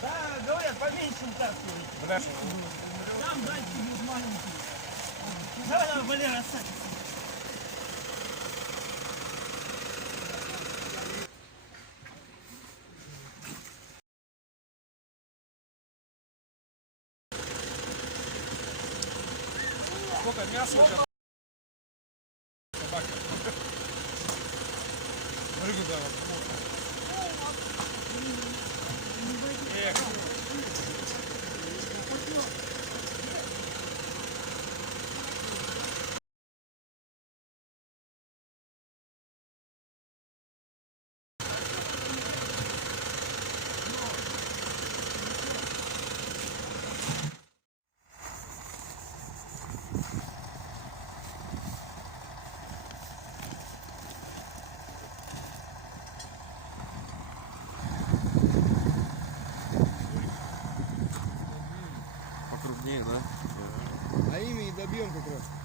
Да, говорят, поменьше вытаскивайте. Там дальше будут маленькие. Давай, давай, Валера, садись. Сколько мяса у тебя? Собака. Рыгу да, вот. Эх. Покрупнее, да? А ими и добьем как раз.